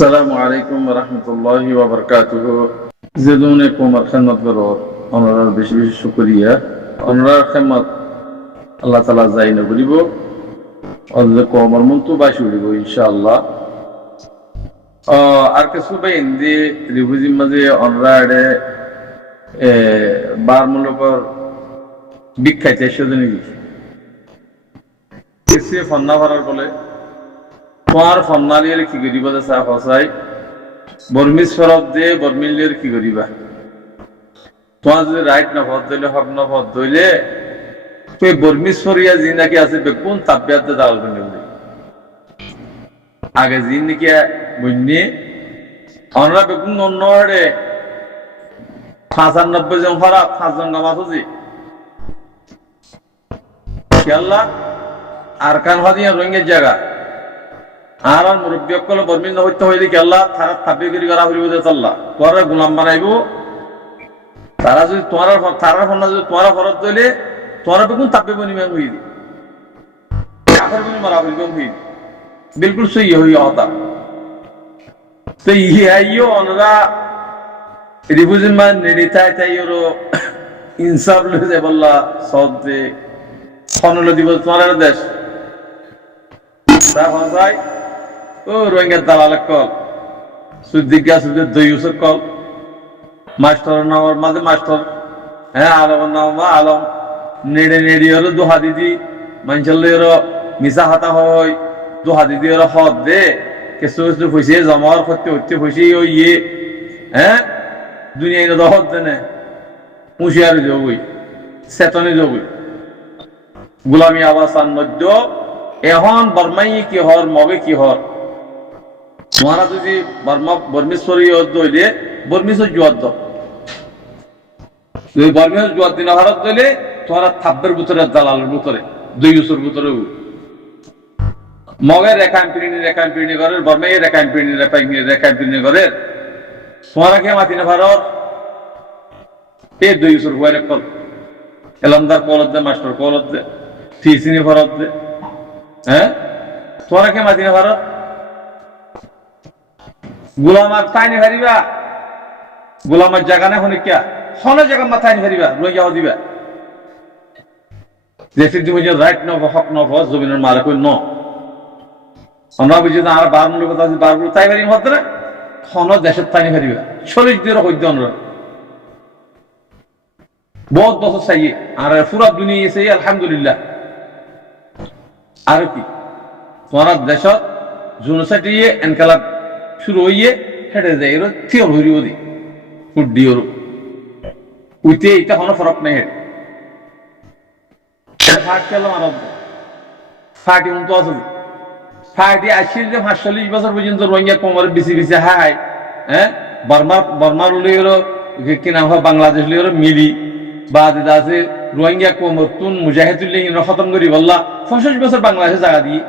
আসসালামু আলাইকুম ওয়া রাহমাতুল্লাহি ওয়া বারাকাতুহু। যেদুনে কোমার খেদমত করো ওনার বেশি বেশি শুকরিয়া। ওনার খেদমত আল্লাহ তাআলা যাই না করিব ওদের কোমার মন তো বাসি উড়িব ইনশাআল্লাহ। আর কিছু ভাই হিন্দি রিভিউজির মাঝে ওনারা বার মূলকর বিখ্যাত সেজন্য এসে ফন্না ভরার বলে তোমার ফন্নালিয়ে কি করিব চা ফসাই বর্মিস ফরত দিয়ে বর্মিলের কি করিবা তোমার যদি রাইট না ভর দিলে হক না ভর দইলে তুই বর্মিস ফরিয়া জি নাকি আছে বেকুন তাবিয়াতে দাল বনে আগে জি নাকি বন্যে আমরা বেকুন অন্যরে 95 জন ফারা 5 জন গামাত জি খেয়াল্লা আর কান হাদিয়া রোহিঙ্গা জায়গা আর মুরব্বী সকলে বর্মিল না হইতে হইলে আল্লাহ তারা তাবিগিরি করা হইব যে আল্লাহ তোরা গোলাম বানাইব তারা যদি তারা ফন্না যদি তোরা ফরত দইলে তোরা বেকুন তাব্বে বনিমা হইদি কাফের বনি মারা হইব হইদি বিলকুল সহি হই হতা তো ইহাইও অনরা রিভিউজিন মান নেড়িতাই তাইরো ইনসাফ লয়ে যায় বল্লা সদে ফনল দিব তোমার দেশ তা হসাই ও রোহিঙ্গা দালাল কল সুদ্দিকা সুদ্দিক দইউস কল মাস্টার নামের মাঝে মাস্টার হ্যাঁ আলমের নাম আলম নেড়ে নেড়ি হলো দোহা দিদি মানসালের মিশা হাতা হয় দোহা দিদি হলো হদ দে কিছু কিছু পয়সে জমার করতে হচ্ছে পয়সে ওই ইয়ে হ্যাঁ দুনিয়া এনে হদ দে না হুঁশিয়ারি যাবই চেতনে যাবই গোলামী আবাস নদ্য এখন বর্মাই কি হর মগে কি হর তোমারা যদি বর্মেশ্বরী দইলে বর্মিশ্বর জোয়ার দ বর্মেশ্বর জোয়ার দিন ভারত দইলে তোমরা থাব্বের ভিতরে দালালের ভিতরে 2 বছর ভিতরে মগের রেখান পিড়ি করে বর্মাই রেখান পিড়ি করে তোমরা কে মাতিনে ভারত এই 2 বছর হুয়ার কল এলমদার কলত দে মাস্টার কলত দে ফিসিনি ভারত দে হ্যাঁ তোমরা কে মাতিনে ভারত গোলামার তাইনি হারিবা গোলামার জায়গা না হনে কিয়া হনে জায়গা মাথায় হারিবা রইয়া দিবা যেতে তুমি যে রাইট ন হক ন হস জমিনের মালিক ন আমরা বুঝি না আর বার মূল্য কথা আছে বার তাই হারি হত না হন দেশের তাইনি হারিবা 40 দিনের হইদ আমরা বহুত বছর চাই আর পুরা দুনিয়া এসে আলহামদুলিল্লাহ আর কি তোমার দেশত জনসাইটিয়ে এনকালাব শুরু হইয়ে হেঁটে যায় এর থিওর হইব দি ফুডি ওর উইতে এটা কোনো ফরক নাই হেঁটে ফাট পেলাম আর ফাটি উন্তো আছে ফাটি আসছিল যে 45 বছর পর্যন্ত রোহিঙ্গা কোমর বেশি বেশি হাই হ্যাঁ বর্মার লইর কি নাম হয় বাংলাদেশ লইর মিলি বা দিদা আছে রোহিঙ্গা কোমর তুন মুজাহিদুল খতম করি বললা 65 বছর বাংলাদেশে জায়গা দিয়ে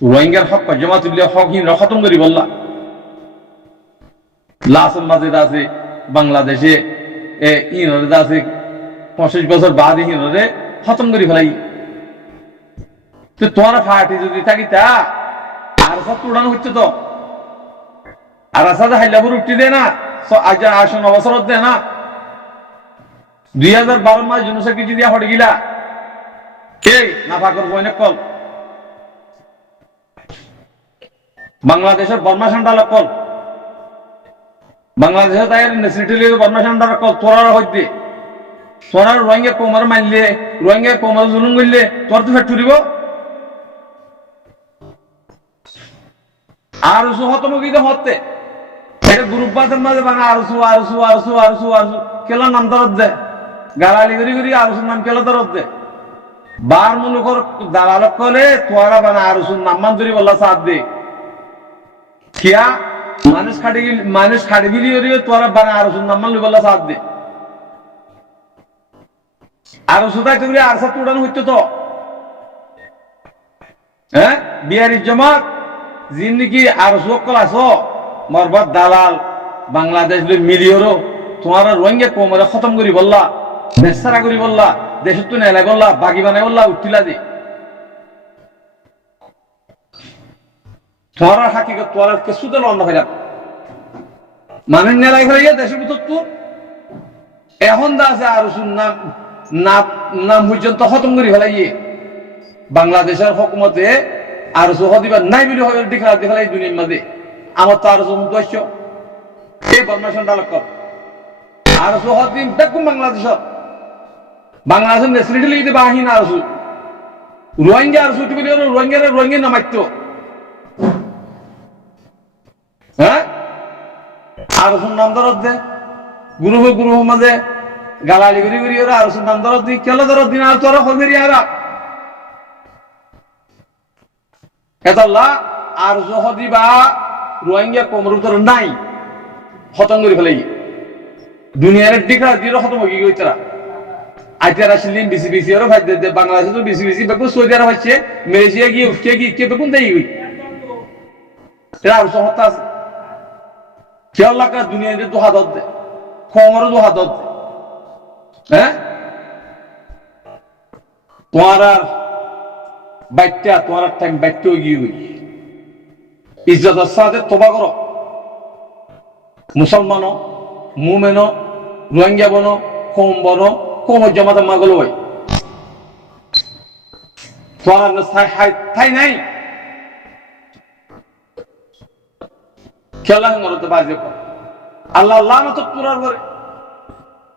রোহিঙ্গার হক জমাতুল্লাহ হকহীন খতম করি বললা লাসম মাজিদ আছে বাংলাদেশে ইনরে আছে 65 বছর বাদ ইনরে খতম করি ফেলাই তো তোমার ফাটি যদি থাকি তা আর সব উড়ানো হচ্ছে তো আর আসাদে হাইলাপুর উঠতে দেয় না আজ 8 বছর দেয় না 2012 মাস জনসংখ্যা দিয়া হটে গিলা কে না ফাকর বইনে কল বাংলাদেশের বর্মা সান্ডাল কল বাংলাদেশের তাই নেসিটিলি বর্মা সান্ডাল কল তোরার হইতে তোরার রোহিঙ্গা কোমর মানলে রোহিঙ্গা কোমর জুলুম করলে তোর তো ফেট দিব আর উসু হতম গিয়ে হতে এটা গ্রুপ বাদের মাঝে বানা আরসু কেলা নাম দরদ দে গালালি করি আরসুর নাম কেলা দরদ দে বার মুলুকর দালালক কলে তোরা বানা আরসুর নাম মান ধরি বললা সাথ দে কিয়া মানুষ খাড়ি গিলি তোরা বানা আরসুর নাম মান বললা সাথ দে আরসু তাই তুমি আর সাথে উড়ানো হইতো তো হ্যাঁ বিহারি জমাত জিন্দিগি আরসু কল আসো মরবত দালাল বাংলাদেশ মিলিয়রও তোমার রোহিঙ্গা কোমরে খতম করি বললা নেসারা করি বললা দেশের তো নেলা করলা বাগি বানাই বললা উঠিলা দি তোমার হাকিগত তোমার কিছু তো লন্ড হইলাম মানে নেলাই ফেলাইয়া দেশের ভিতর তো এখন দা আছে আর নাম নাম নাম পর্যন্ত খতম করে ফেলাইয়ে বাংলাদেশের হকুমতে আর দিবার নাই বলে হবে দেখা ফেলাই দুনিয়ার মাঝে আমার তো আর উদ্দেশ্য এই বর্মাশন ডালক কর আর দিন দেখুন বাংলাদেশের নেসিলিটি লিখতে বাহিন আর রোহিঙ্গা আর ছুটি বলে রোহিঙ্গা নামাইত হ্যাঁ আর নাম দরদ দে গুরুহ মাঝে গালালি গুরি গুরি ওরা আর নাম দরদ দি কেন দরদ দিন আর তোরা হবেরি আরা এতলা আর দিবা রোহিঙ্গা কমরুতর নাই খতম করে ফেলাই দুনিয়ার দিকা দিয়ে খতম হয়ে গিয়ে তারা আইতারা শিলিম বিসি আরো ভাই দে বাংলাদেশে তো বিসি বেকু সৌদি আরব হচ্ছে মালয়েশিয়া গিয়ে উঠকে গিয়ে কে বেকুন দেই গই এরা আর হত্যা আছে খেয়াল লাগা দুনিয়াতে তো হাত দে কমরও তো হাত দে হ্যাঁ তোমার আর বাইটটা তোমার টাইম বাইটটা গিয়ে গই ইজ্জতের সাথে তোবা করো মুসলমানও মুমেনও রোহিঙ্গা বনো কম বনো কম জামাতে মাগল হয় তোমার ঠাই নাই খেলা হতে বাজে আল্লাহ আল্লাহ না তো তোরার করে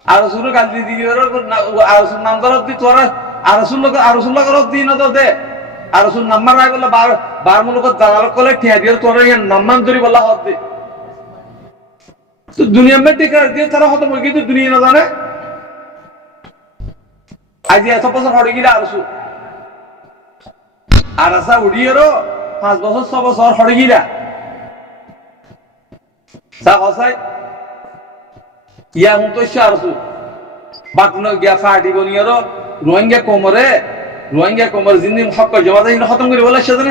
আর শুরু গালি দিয়ে আর নাম ধর দি তোরা আর শুনলো করো দিন তো দে আর শুন নাম্বার রায় বললে বার মূলক দালাল করলে ঠিয়া দিয়ে তোরা নাম্বার ধরি বলা হত দি তো দুনিয়া মে টিকার দিয়ে তারা হতো মুরগি তো দুনিয়া না জানে আজ এত বছর হড়ে গিয়ে আর আসা উড়িয়েরও 5 বছর 6 বছর হড়ে গিরা সা হসাই ইয়া হুন তো শারসু বাকনো গিয়া ফাটি বনিয়েরও রোহিঙ্গা কোমর জিন্দি হক জমা দেই খতম করে বলে সেদিন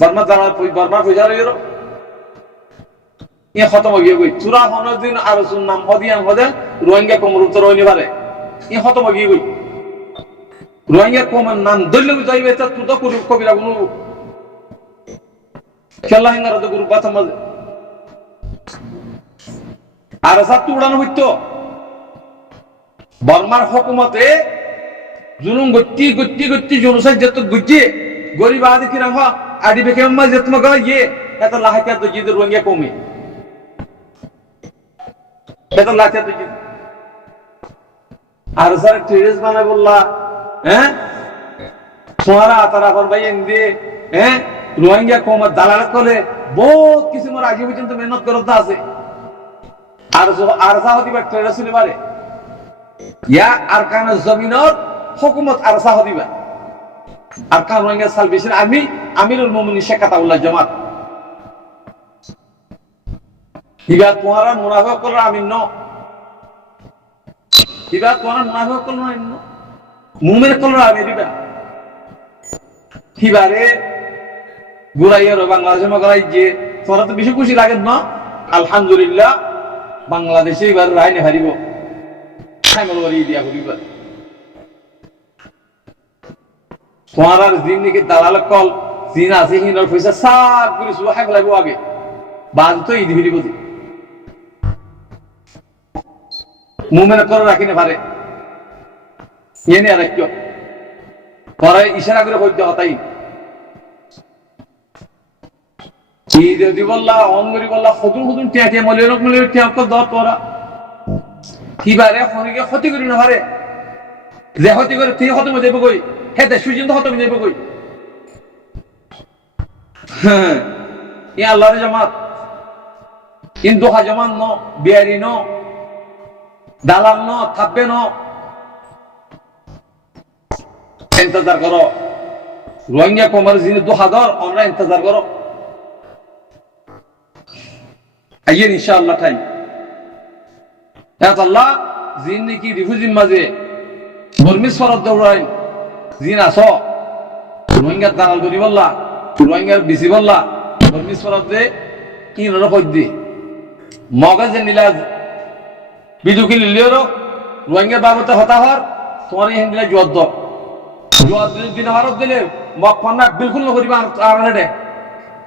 বর্মা দালাল বর্মা পয়সা লইরো ইয়া খতম হয়ে গই চূড়া হনের দিন আর নাম হদিয়ান হদে রোহিঙ্গা কোমর উত্তর হইনি পারে ইয়া খতম হয়ে গই রোহিঙ্গা কোমর নাম দল্লে যাইবে তা তুই তো কবিরা গুনু খেলা হিঙ্গার তো গ্রুপ বাতা মাঝে আর সাত উড়ানো হইতো বর্মার হুকুমতে জুলুম গত্তি জনসাই যত গুজিয়ে গরিব আদি কিরাম আদি বেকে আম্মা যত মগা ইয়ে এত লাহাইতা তো জিদ রোহিঙ্গা কমে এত লাহাইতা তো জিদ আর স্যার টেরেস বানাই বললা হ্যাঁ সোয়ারা তারা ভাই এনে হ্যাঁ রোহিঙ্গা কম দালাল করে বহুত কিছু মোর আগে পর্যন্ত মেহনত করতে আছে আর সাহদি বা টেরেস হতে পারে ইয়া আরকান জমিনত হুকুমত আর সাহদিবা আরকান রোহিঙ্গা সালভেশন আর্মি আমিরুল মুমিনিন শেখ আতাউল্লাহ জামাত ইবা তোমারা মুনাফিক করলা আমিন ন ইবা তোমারা মুনাফিক করলা ন মুমিন করলা আমি দিবা হিবারে গুরাইয়ের বাংলাদেশে মগলাই যে তোরা তো বেশি খুশি লাগে না আলহামদুলিল্লাহ বাংলাদেশে এবার রায় নে হারিব দিয়া করিবার তোমার আর জিন্দিগি দালাল কল জিন আছে হিনার পয়সা সাফ করে সুহাই ফেলাইব আগে বাদ তো ইদি ফিরিব মুমেন করে রাখি না পারে এনে আর একটু পরে ইশারা করে হইতে হতাই যদি বললা অঙ্গরি বললা হতুন টিয়া মলিয়ে টিয়া দর তোরা কিবারে ফোনকে ক্ষতি করি না পারে যে ক্ষতি করে তুই খতম হয়ে যাবে কই হেতে সুচিন্ত খতম হয়ে যাবে কই হ্যাঁ ই আল্লাহর জামাত কিন্তু হাজমান ন বিয়ারি ন দালাল ন থাকবে ন ইন্তজার করো রোহিঙ্গা কোমর জিনে 2000 আমরা ইন্তজার করো আইয়েন ইনশাআল্লাহ টাইম আল্লাহ জিন নাকি রিফিউজির মাঝে বর্মিস ফরত দৌড়াই জিন আসো রোহিঙ্গার দালাল করি বললা রোহিঙ্গার বেশি বললা বর্মিস ফরত দে কি নরক দি মগজে নীলাজ বিদুকি লিলিওর রোহিঙ্গার বাবতে হতাহর তোমার হিন্দিলা জোয়াদ দিন হারত দিলে মগ পান্না বিলকুল নকরিবা আর রে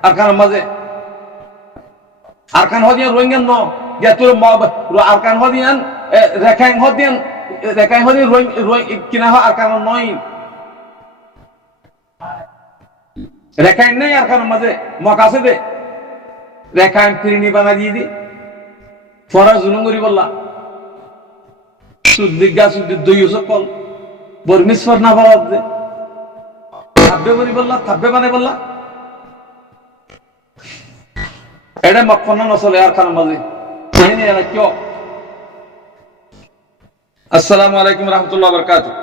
আর কারণ মাঝে আর কান হদিয়ান রোহিঙ্গান ন গিয়া তোর আর কান হদিয়ান রেখাইন হদিয়ান কিনা হয় আর কারণ নয় রেখাইন নেই আর কারণ মাঝে মকাছে দে রেখাইন ফিরিনি বানা দিয়ে দি ফরা জুলুম করি বললা সুদ্দিগা সুদ্দি দুই সকল বর্মিশ্বর না পাওয়া দে থাব্বে করি বললা থাব্বে বানাই বললা এটা মক্কনা নচলে আর কারণ মাঝে কিয় আসসালামু আলাইকুম রহমতুল্লাহ বরকাতুহ